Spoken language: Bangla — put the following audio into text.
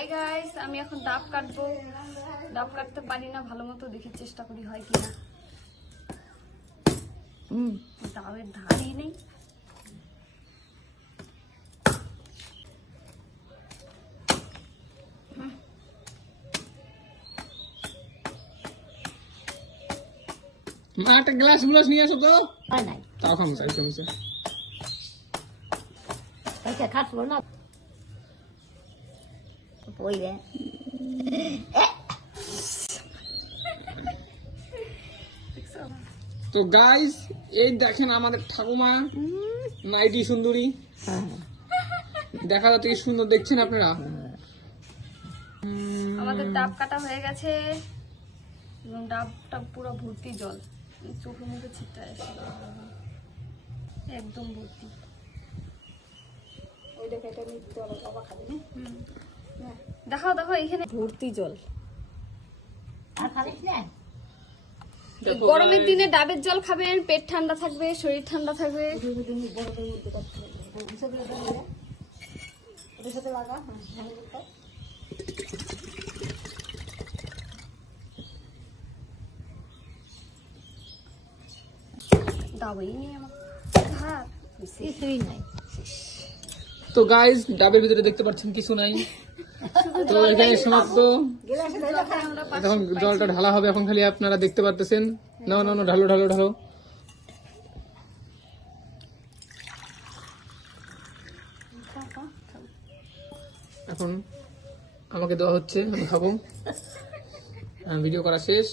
হাই গাইস, আমি এখন ডাব কাটবো। ডাব কাটতে পারি না ভালো মতো, দেখি চেষ্টা করি হয় কিনা। ডাবের ধারই নেই। মা একটা গ্লাস নিয়ে আসো তো। নাই তাও খাম চাইছে খাটবো না পইরে তো গাইস, এই দেখেন আমাদের ঠাকুমা নাইটি সুন্দরী। দেখা যাচ্ছে কি সুন্দর দেখছেন আপনারা। আমাদের ডাব কাটা হয়ে গেছে এবং ডাবটা পুরো ভর্তি জল, চোখের মুখে ছিটটা এসে একদম ভর্তি। দেখাও দেখাও, এখানে ভর্তি জল। আর খালিস না এই গরমের দিনে ডাবের জল খাবেন, পেট ঠান্ডা থাকবে, শরীর ঠান্ডা থাকবে। দাওয়াই নেই আমার হাত, কিছুই নাই তো গাইস, ডাবের ভিতরে দেখতে পাচ্ছেন কিছু নাই। তো এখানে সমাপ্ত। এখন জলটা ঢালা হবে, এখন খালি আপনারা দেখতে পাচ্ছেন। না না না, ঢালো ঢালো ঢালো। এখন আমাকে দেওয়া হচ্ছে, আমি খাবো। ভিডিও করা শেষ।